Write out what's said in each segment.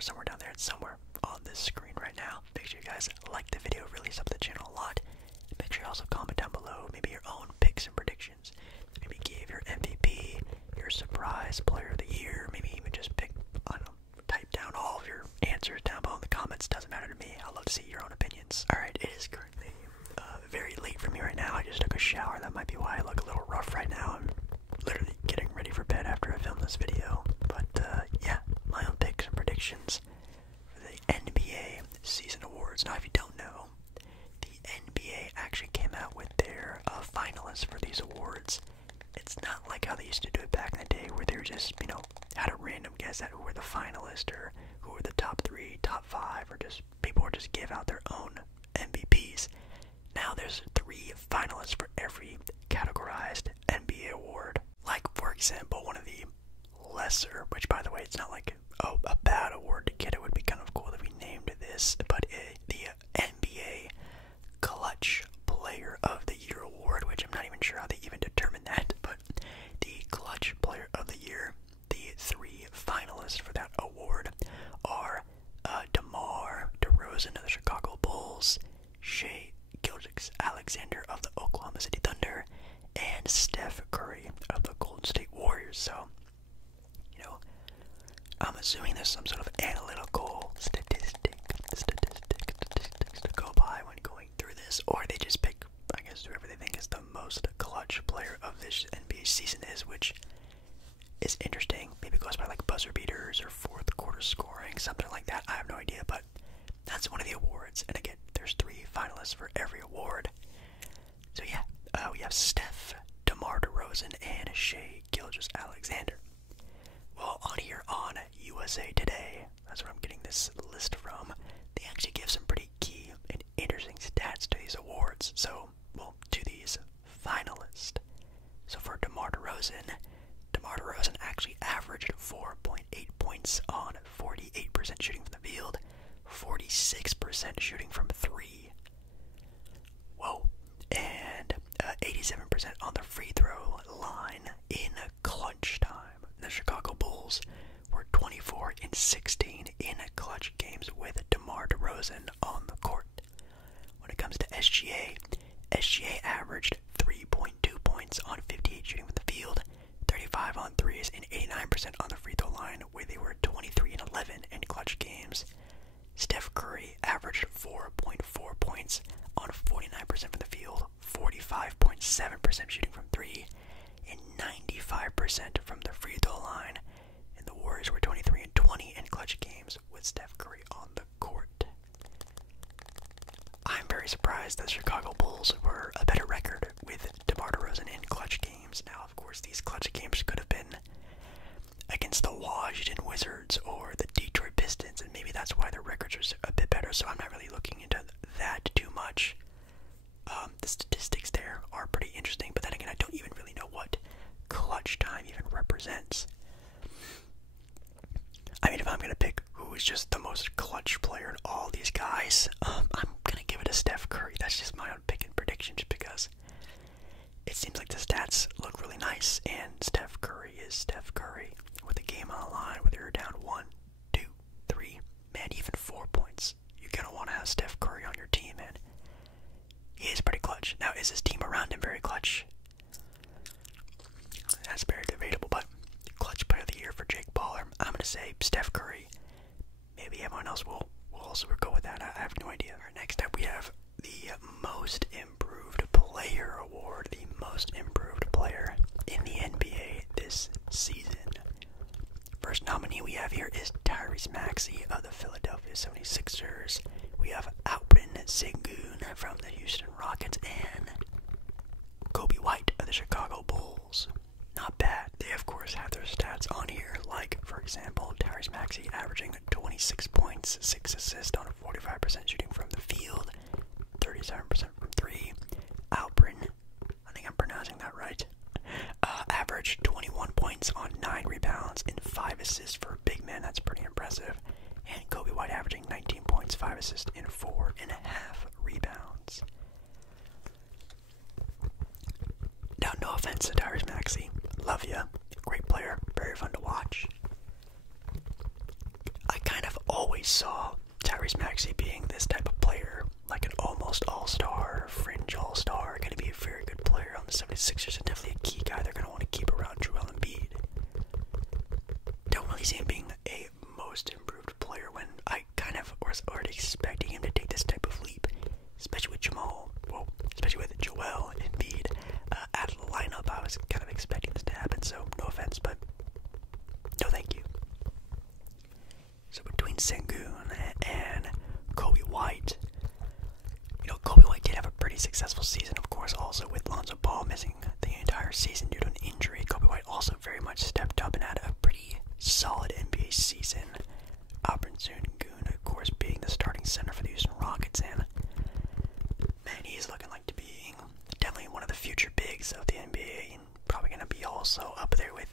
somewhere down there. It's somewhere on this screen right now. Make sure you guys like the video, it really helps the channel a lot. Make sure you also comment down below maybe your own picks and predictions. Maybe give your MVP, your surprise player of the year, maybe even just pick, I don't know, type down all of your answers down below in the comments. Doesn't matter to me. I'd love to see your own opinions. Alright, it is currently very late for me right now. I just took a shower. That might be why I look a little rough right now. I'm literally getting ready for bed after I film this video. But yeah, my own picks and predictions for the NBA season awards. Now, if you don't know, the NBA actually came out with their finalists for these awards. It's not like how they used to do it back in the day where they were just, you know, had a random guess at who were the finalists or who were the top 3, top 5, or just people would just give out their own MVPs. Now there's 3 finalists for every categorized NBA award. Like, for example, one of the lesser, which by the way, it's not like a bad award to get. It would be kind of cool if we named this, but the NBA Clutch Player of the Year award, which I'm not even sure how they even determined that, but the Clutch Player of the Year, the 3 finalists for that award are DeMar DeRozan of the Chicago Bulls, Shai Gilgeous-Alexander of the Oklahoma City Thunder, and Steph Curry of the Golden State Warriors. So, you know, I'm assuming there's some sort of analytical statistics to go by when going through this, or they just pick, I guess, whoever they think is the most clutch player of this NBA season is, which is interesting. Maybe it goes by like buzzer beaters or fourth quarter scoring, something like that. I have no idea, but that's one of the awards. And again, there's 3 finalists for every award. So yeah, we have Steph, DeMar DeRozan, and Shai Gilgeous-Alexander. Well, on here on USA Today, that's where I'm getting this list from, they actually give some pretty key and interesting stats to these awards. So, well, to these finalists. So for DeMar DeRozan actually averaged 4.8 points on 48% shooting from the field, 46% shooting from 3. Whoa. And 87% on the free throw line in clutch time. The Chicago Bulls were 24 and 16 in clutch games with DeMar DeRozan on the court. When it comes to SGA averaged 3.2 points on 58 shooting from the field, 35 on threes, and 89% on the free throw line, where they were 23 and 11 in clutch games. Steph Curry averaged 4.4 points on 49% from the field, 45.7% shooting from 3, and 95% from the free throw line. And the Warriors were 23 and 20 in clutch games with Steph Curry on the court. I'm very surprised that the Chicago Bulls were a better record with DeMar DeRozan in clutch games. Now, of course, these clutch games could have been against the Washington Wizards or the Detroit Pistons, and maybe that's why their records are a bit better, so I'm not really looking into that too much. The statistics there are pretty interesting, but then again, I don't even really know what clutch time even represents. I mean, if I'm going to pick who is just the most clutch player in all these guys, I'm going to give it to Steph Curry. That's just my own pick and prediction, just because it seems like the stats look really nice, and Steph Curry is Steph Curry. With the game on the line, whether you're down 1, 2, 3, man, even 4 points, you're going to want to have Steph Curry on your team, man. He is pretty clutch. Now, is his team around him very clutch? That's very debatable, but clutch player of the year for Jake Paul, I'm going to say Steph Curry. Maybe everyone else will also go with that. I have no idea. Right, next up, we have the Most Improved Player Award. The Most Improved Player in the NBA this season. First nominee we have here is Tyrese Maxey of the Philadelphia 76ers. We have Alperen Sengun from the Houston Rockets, and Kobe White of the Chicago Bulls. Not bad. They, of course, have their stats on here, like, for example, Tyrese Maxey averaging 26 points, 6 assists on 45% shooting from the field, 37% from 3. Alperen, I think I'm pronouncing that right, averaged 21 points on 9 rebounds and 5 assists for a big man. That's pretty impressive. And Kobe White averaging 19 points, 5 assists, and 4.5 rebounds. Now, no offense to Tyrese Maxey. Love ya. Great player. Very fun to watch. I kind of always saw Tyrese Maxey being this type of player, like an almost all-star, fringe all-star, going to be a very good player on the 76ers, and definitely a key guy they're going to want to keep around Joel Embiid. Don't really see him being a most improved player when I kind of was already expecting him to take this type of leap, especially with especially with Joel Embiid out of the lineup. I was kind of expecting this to happen, so no offense, but no thank you. So between Sengun and Kobe White, Kobe White did have a pretty successful season, of course, also with Lonzo Ball missing the entire season due to an injury. Kobe White also very much stepped up and had a pretty solid NBA season. Alperen Sengun, of course, being the starting center for the Houston Rockets, and man, he's looking like to be definitely one of the future bigs of the NBA, and probably going to be also up there with,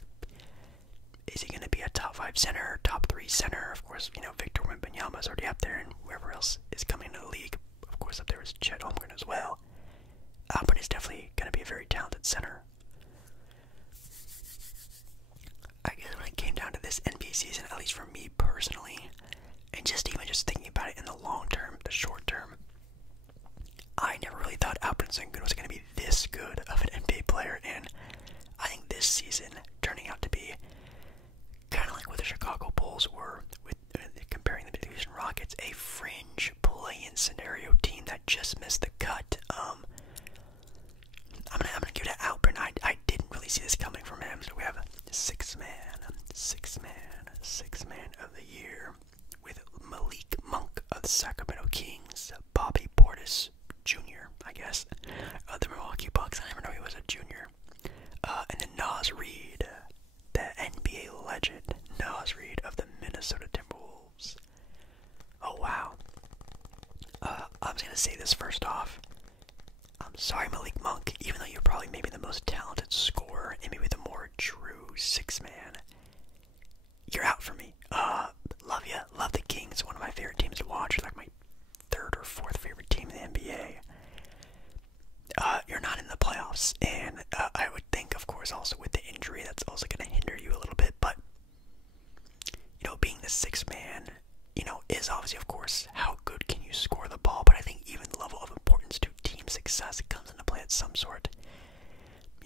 is he going to be a top 5 center, top 3 center? Of course, Victor Wembanyama is already up there, and whoever else is coming into the league, of course, up there is Chet Holmgren as well. But he's definitely going to be a very talented center. I guess when it came down to this NBA season, at least for me personally, and just thinking about it in the long term, the short term, I never really thought Alperen Sengun was going to be this good of an NBA player, and I think this season turning out to be kind of like what the Chicago Bulls were, with comparing them to the Houston Rockets, a fringe play-in scenario team that just missed the cut. I'm gonna give it to Alperen. I didn't really see this coming from him. So we have a six man of the year with Malik Monk of the Sacramento Kings, Bobby Portis Jr., I guess, of the Milwaukee Bucks. I never knew he was a junior. And then Naz Reid, the NBA legend, Naz Reid of the Minnesota Timberwolves. Oh wow. I'm just gonna say this first off. I'm sorry, Malik Monk, even though you're probably maybe the most talented scorer and maybe the more true 6-man, you're out for me. Love ya. Love the Kings. One of my favorite teams to watch. Like my 3rd or 4th favorite team in the NBA. You're not in the playoffs, and I would think, of course, also with the injury, that's also going to hinder you a little bit, but, being the 6-man, is obviously, of course, how good can you score the ball, but I think even the level of importance to team success comes into play at some sort.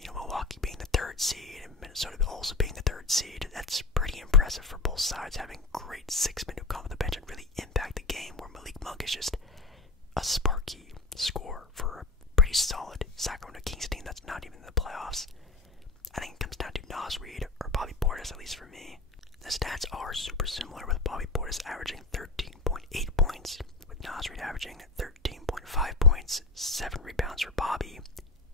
Milwaukee being the 3rd seed, and Minnesota also being the 3rd seed, that's pretty impressive for both sides, having great 6-men who come on the bench and really impact the game, where Malik Monk is just a sparky scorer for a pretty solid Sacramento Kings team that's not even in the playoffs. I think it comes down to Naz Reid or Bobby Portis, at least for me. The stats are super similar, with Bobby Portis averaging 13.8 points, with Naz Reid averaging 13.5 points, 7 rebounds for Bobby,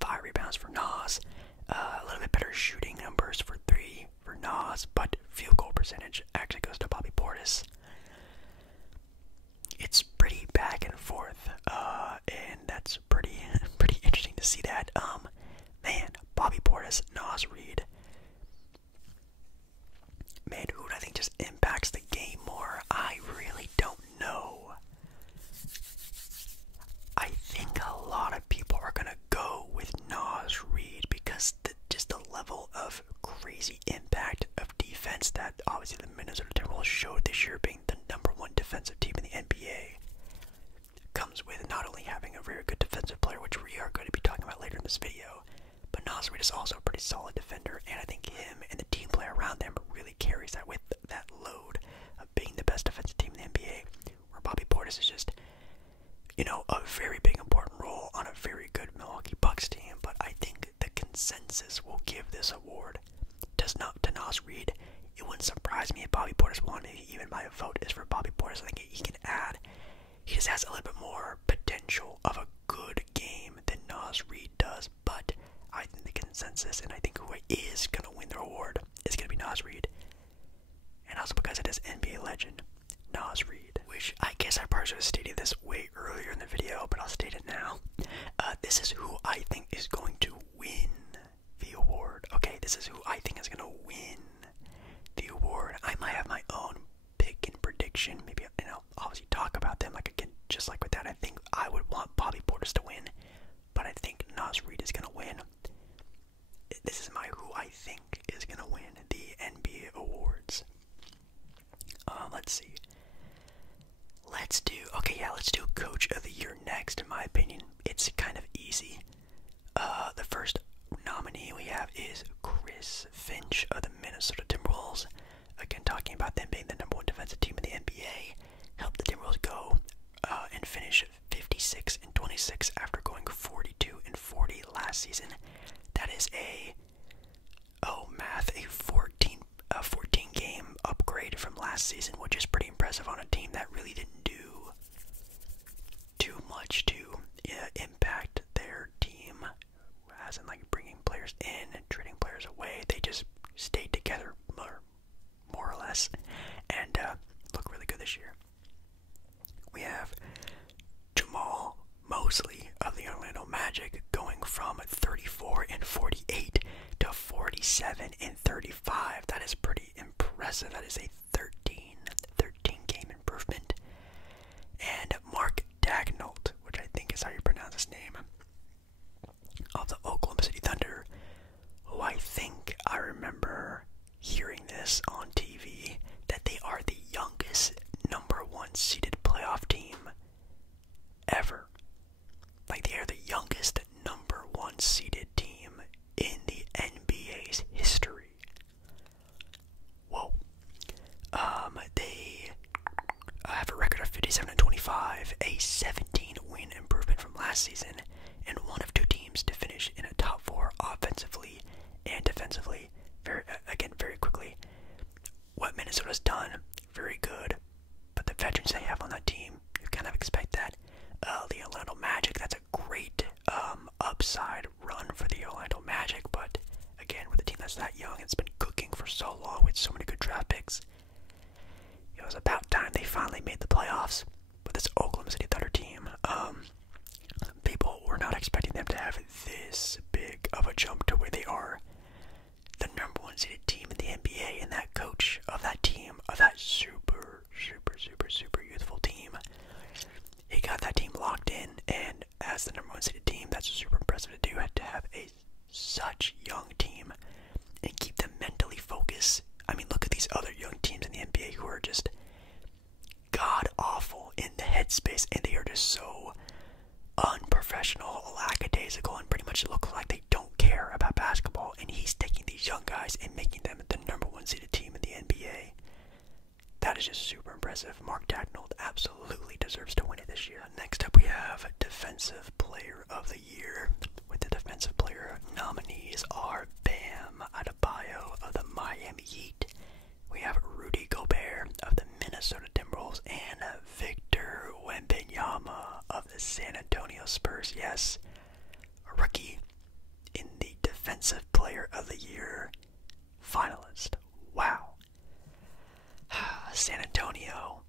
5 rebounds for Naz, a little bit better shooting numbers for 3 for Naz, but field goal percentage actually goes to Bobby Portis. It's pretty back and forth, and that's pretty interesting to see that. Man, Bobby Portis, Naz Reid. Man, who do I think just impacts the game more? I really don't know. I think a lot of people are gonna go with Naz Reid because just the level of crazy impact of defense that obviously the Minnesota Timberwolves showed this year, being the #1 defensive team in the NBA, comes with not only having a very good defensive player, which we are going to be talking about later in this video, but Naz Reid is also a pretty solid defender, and I think him and the team play around them really carries that with that load of being the best defensive team in the NBA, where Bobby Portis is just, a very big important role on a very good Milwaukee Bucks team. But I think the consensus will give this award to Naz Reid. It wouldn't surprise me if Bobby Portis won. Maybe even my vote is for Bobby Portis. I think he can add. He just has a little bit more potential of a good game than Naz Reid does. But I think the consensus, and I think who is going to win the award, is going to be Naz Reid. And also because it is NBA legend, Naz Reid. Which I guess I probably should have stated this way earlier in the video, but I'll state it now. This is who I think is going to win the award. Okay, this is who I think is going to win the award. I might have my own pick and prediction. Maybe, obviously talk about them. Like, again, just like with that, I think I would want Bobby Portis to win, but I think Naz Reid is going to win. This is who I think is going to win the NBA awards. Let's see. yeah, let's do Coach of the Year next. In my opinion, it's kind of easy. The first nominee we have is Chris Finch of the Minnesota Timberwolves. Again, talking about them being the #1 defensive team in the NBA, helped the Timberwolves go and finish 56-26 after going 42-40 last season. That is a 14 game upgrade from last season, which is pretty impressive on a team that really didn't do too much to impact their team, as in like bringing players in and trading players away. They just stayed together more or less, and look really good this year. We have Jamal Mosley of the Orlando Magic going from 34-48 to 47-35. That is pretty impressive. That is a 13 game improvement. And Mark Daigneault, which I think is how you pronounce his name, of the Oklahoma City Thunder, who I think I remember hearing this on TV, that they are the youngest #1 seeded playoff team ever. Like, they are the youngest #1 seeded team in the NBA's history. Whoa. They have a record of 57-25, a 17-win improvement from last season, and one of two teams to finish in a top 4 offensively and defensively. Very quickly, what Minnesota's done, very good, but the veterans they have on that team, you kind of expect that. The Orlando Magic, that's a great upside run for the Orlando Magic, but again, with a team that's that young, it's been cooking for so long with so many good draft picks, it was about time they finally made the playoffs. But this Oklahoma City Thunder team, people were not expecting them to have this big of a jump to where they are the #1 seeded team in the NBA, and that coach of that team, of that super youthful team, he got that team locked in, and as the #1 seeded team, that's super impressive to do. Had to have such young team and keep them mentally focused. I mean, look at these other young teams in the NBA who are just god awful in the headspace, and they are just so unprofessional, lackadaisical, and pretty much look like they don't care about basketball. And he's taking these young guys and making them the #1 seeded team in the NBA. That is just super impressive. Mark Daigneault absolutely deserves to win it this year. Next up, we have Defensive Player of the Year. With the Defensive Player nominees are Bam Adebayo of the Miami Heat. We have Rudy Gobert of the Minnesota Timberwolves, and Victor Wembanyama of the San Antonio Spurs. Yes, a rookie in the Defensive Player of the Year finalist. Wow. San Antonio.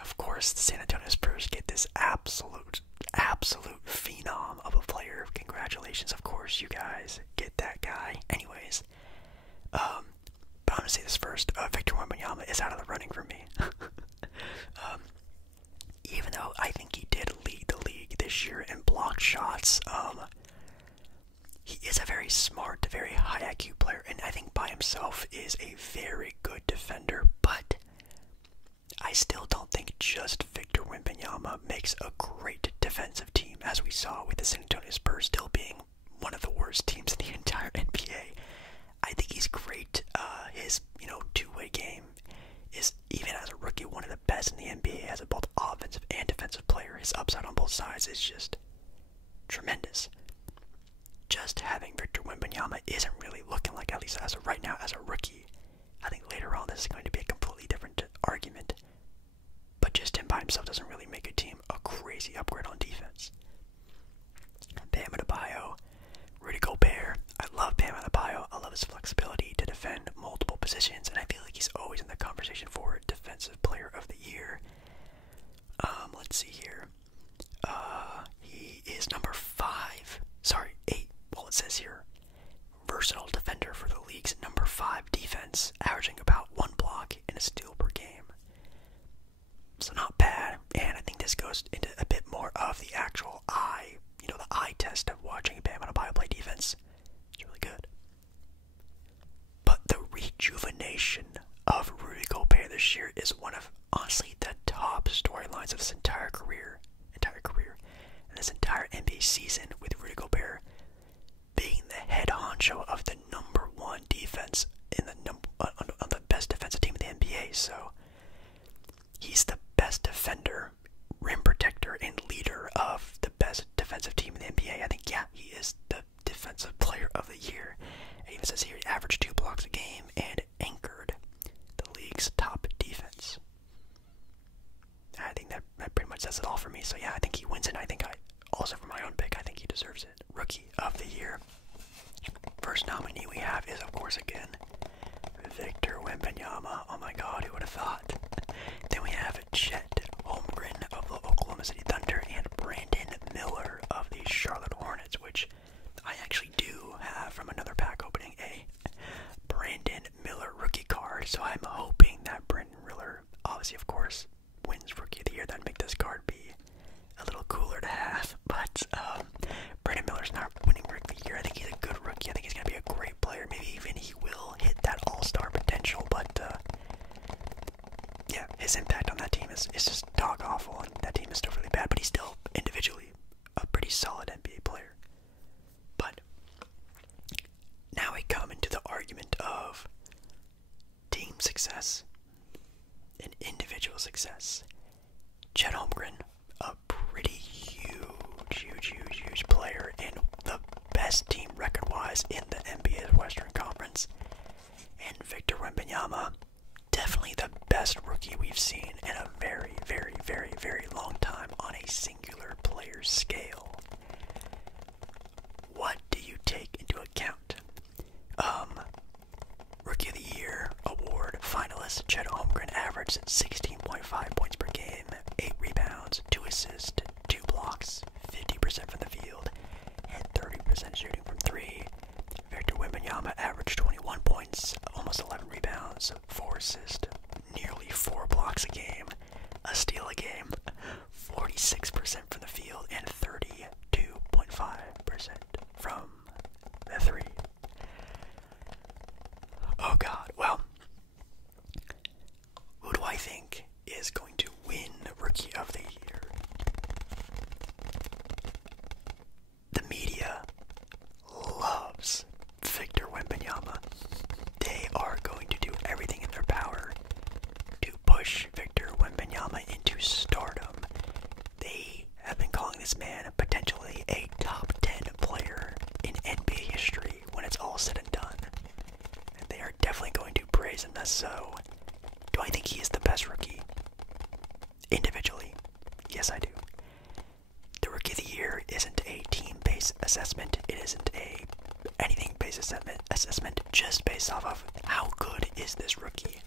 Of course, the San Antonio Spurs get this absolute phenom of a player. Congratulations, of course, you guys get that guy. Anyways, but I'm gonna say this first. Victor Wembanyama is out of the running for me. Even though I think he did lead the league this year in blocked shots, he is a very smart, very high IQ player, and I think by himself is a very good defender, but I still don't think just Victor Wembanyama makes a great defensive team, as we saw with the San Antonio Spurs still being one of the worst teams in the entire NBA. I think he's great. His, two-way game is, even as a rookie, one of the best in the NBA as a both offensive and defensive player. His upside on both sides is just tremendous. Just having Victor Wembanyama isn't really looking like, at least as of right now, as a rookie. I think later on this is going to be a completely different argument. But just him by himself doesn't really make a team a crazy upgrade on defense. Bam Adebayo, Rudy Gobert. I love Bam Adebayo. I love his flexibility to defend multiple positions, and I feel like he's always in the conversation for Defensive Player of the Year. Let's see here. He is number 8. Well, it says here, versatile defender for the league's number 5 defense, averaging about 1 block and a steal per game. So not bad, and I think this goes into a bit more of the actual eye, the eye test of watching Bam Adebayo play defense. It's really good. But the rejuvenation of Rudy Gobert this this year is one of, honestly, the top storylines of his entire career, and this entire NBA season, with Rudy Gobert being the head honcho of the #1 defense in on the best defensive team in the NBA. So he's the best defender, rim protector, and leader of the best defensive team in the NBA. I think, yeah, he is the defensive player of the year. It even says here he averaged 2 blocks a game and anchored the league's top defense. I think that pretty much says it all for me. So yeah, I think he wins it. I think also for my own pick, I think he deserves it. Rookie of the year. First nominee we have is, of course, again, Victor Wembanyama. Oh my god, who would have thought? Then we have Chet Holmgren of the Oklahoma City Thunder and Brandon Miller of the Charlotte Hornets, which I actually do have from another pack opening, a Brandon Miller rookie card. So I'm hoping that Brandon Miller, obviously, of course, wins Rookie of the Year. That'd make this card be a little cooler to have. But Brandon Miller's not winning Rookie of the Year. I think he's a good rookie. I think he's going to be a great player. Maybe even he will hit that all-star potential. But yeah, his impact on that team is just dog awful, and that team is still really bad. But he's still individually a pretty solid NBA player. But now we come into the argument of team success and individual success. Chet Holmgren, a pretty huge player and the best team record-wise in the NBA's Western Conference. And Victor Wembanyama, definitely the best rookie we've seen in a very long time on a singular player scale. What do you take into account? Rookie of the Year award finalist Chet Holmgren averaged 16.5 points per game, 8 rebounds, 2 assists, 2 blocks, 50% from the field, and 30% shooting from 3. Victor Wembanyama averaged 21 points, almost 11 rebounds, 4 assists, nearly 4 blocks a game, a steal a game, 46% from the field, and 32.5% from the 3. Oh god, well, who do I think is going to win Rookie of the Year? The media loves Victor Wembanyama. They are going to do everything in their power to push Victor Wembanyama into stardom. They have been calling this man potentially a top 10 player in NBA history when it's all said and done. And they are definitely going to praise him as so. Do I think he is the best rookie? Individually, yes I do. The Rookie of the Year isn't a team-based assessment. It isn't a anything-based assessment just based off of how good is this rookie.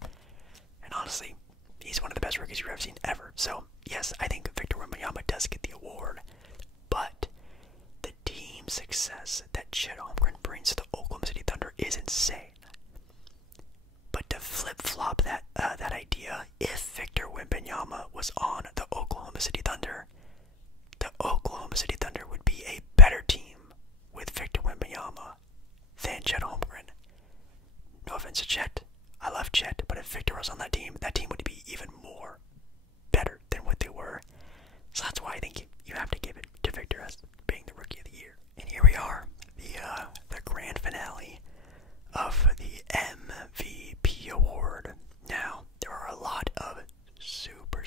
And honestly, he's one of the best rookies you've ever seen ever. So, yes, I think Victor Wembanyama does get the award. But the team success that Chet Holmgren brings to the Oklahoma City Thunder is insane. But to flip-flop that idea, if Victor Wembanyama was on the Oklahoma City Thunder, the Oklahoma City Thunder would be a better team with Victor Wembanyama than Chet Holmgren. No offense to Chet, I love Chet, but if Victor was on that team would be even more better than what they were. So that's why I think you have to give it to Victor as being the Rookie of the Year. And here we are, the grand finale of the MVP award. Now, there are a lot of super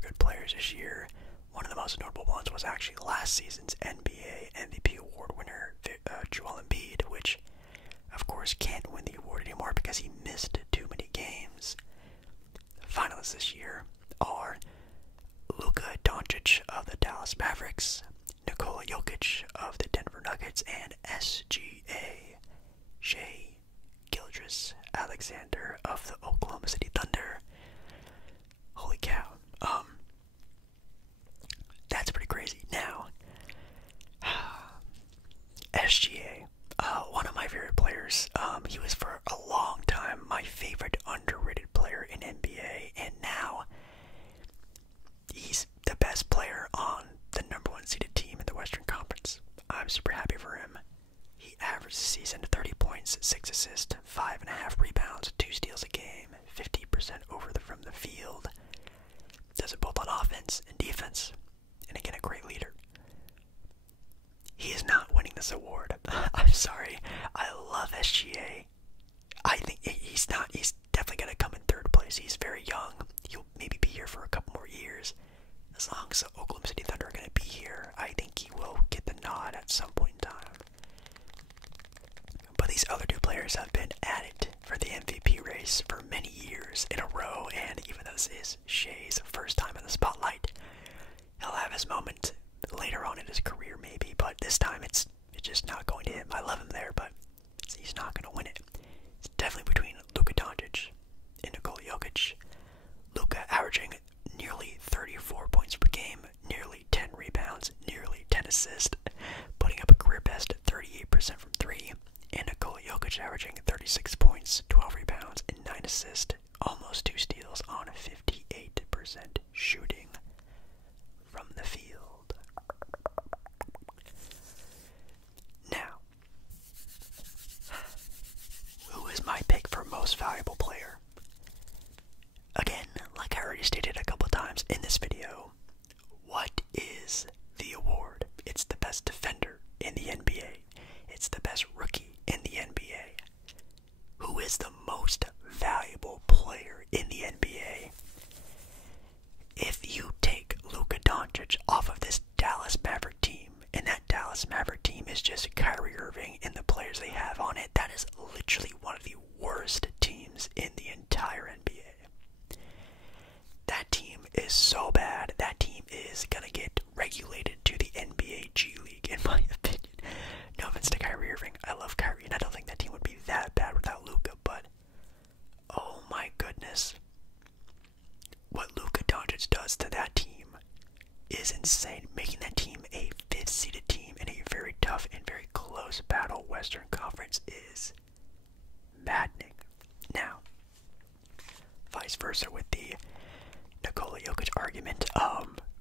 good players this year. One of the most notable ones was actually last season's NBA MVP award winner, Joel Embiid, which, of course, can't win the award anymore because he missed too many games. The finalists this year are Luka Doncic of the Dallas Mavericks, Nikola Jokic of the Denver Nuggets, and SGA, Shai Gilgeous-Alexander of the Oklahoma City Thunder. Holy cow. That's pretty crazy. Now, SGA, one of my favorite players. He was for a long time my favorite underrated player in NBA, and now he's the best player on the #1 seeded team in the Western Conference. I'm super happy for him. He averaged a season 30 points, 6 assists, 5.5 rebounds, 2 steals a game, 50 He's very young. He'll maybe be here for a couple more years. As long as the Oklahoma City Thunder are going to be here, I think he will get the nod at some point in time. But these other two players have been at it for the MVP race for many years in a row, and even though this is Shai's first time in the spotlight, he'll have his moment later on in his career maybe, but this time it's just not going to him. I love him there, but he's not going to win it. It's definitely between Luka Doncic and Nikola Jokic. Luka averaging nearly 34 points per game, nearly 10 rebounds, nearly 10 assists, putting up a career best 38% from 3, and Nikola Jokic averaging 36 points, 12 rebounds, and 9 assists, almost 2 steals on 58% shooting from the field. Now, who is my pick for most valuable player? Again, like I already stated a couple times in this video, what is the award? It's the best defender in the NBA. It's the best rookie in the NBA. Who is the most valuable player in the NBA? If you take Luka Doncic off of this Dallas Maverick team, and that Dallas Maverick team is just Kyrie Irving and the players they have on it, that is literally one of the worst teams in the entire NBA. That team is so bad. That team is going to get regulated to the NBA G League, in my opinion. No offense to Kyrie Irving. I love Kyrie, and I don't think that team would be that bad without Luka, but oh my goodness. What Luka Doncic does to that team is insane, making that team a 5th-seeded team in a very tough and very close battle Western Conference is maddening. Now, vice versa with the Nikola Jokic argument,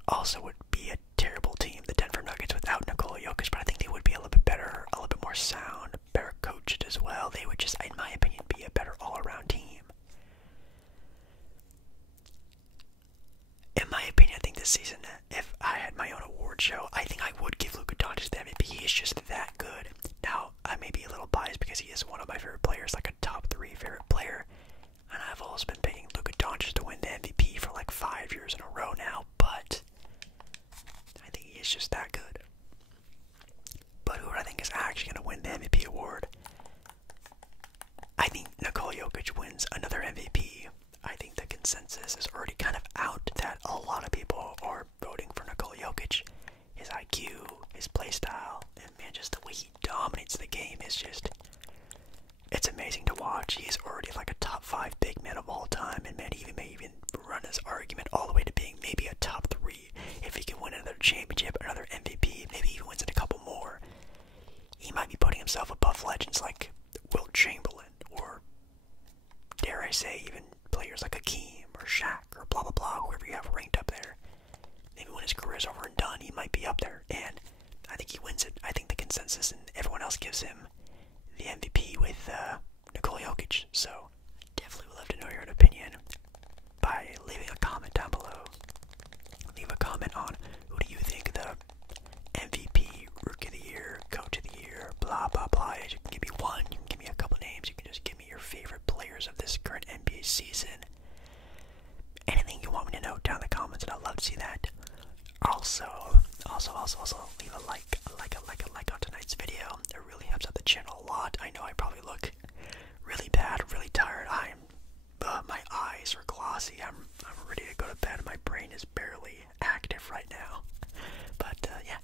also would be a terrible team, the Denver Nuggets, without Nikola Jokic, but I think they would be a little bit better, a little bit more sound, better coached as well. They would just, in my opinion, be a better all-around team. In my opinion, I think this season, if I had my own award show, I think I would give Luka Doncic the MVP. He is just that good. Now, I may be a little biased because he is one of my favorite players, like a top 3 favorite player, and I've always been picking Luka Doncic to win the MVP for like 5 years in a row now, but I think he is just that good. But who I think is actually going to win the MVP award? I think Nikola Jokic wins another MVP. I think the consensus is already kind of out that a lot of people are voting for Nikola Jokic. His IQ, his playstyle, and man, just the way he dominates the game is just, it's amazing to watch. He's already like a top 5 big man of all time, and man, he may even run his argument all the way to being maybe a top 3 if he can win another championship, another MVP, maybe he wins it a couple more. He might be putting himself above legends like Wilt Chamberlain, or dare I say even players like Hakeem or Shaq or blah blah blah, whoever you have ranked up there. Maybe when his career is over and done, he might be up there, and I think he wins it. I think the consensus and everyone else gives him the MVP with Nikola Jokic. So definitely would love to know your opinion by leaving a comment down below. Leave a comment on who do you think the MVP, Rookie of the Year, Coach of the Year, blah blah blah. You can give me one, you can give me a couple names, you can just give me your favorite players of this current NBA season. Anything you want me to know down in the comments, and I'd love to see that. Also leave a like on tonight's video. It really helps out the channel a lot. I know I probably look really bad, really tired. My eyes are glossy. I'm ready to go to bed. My brain is barely active right now. But yeah,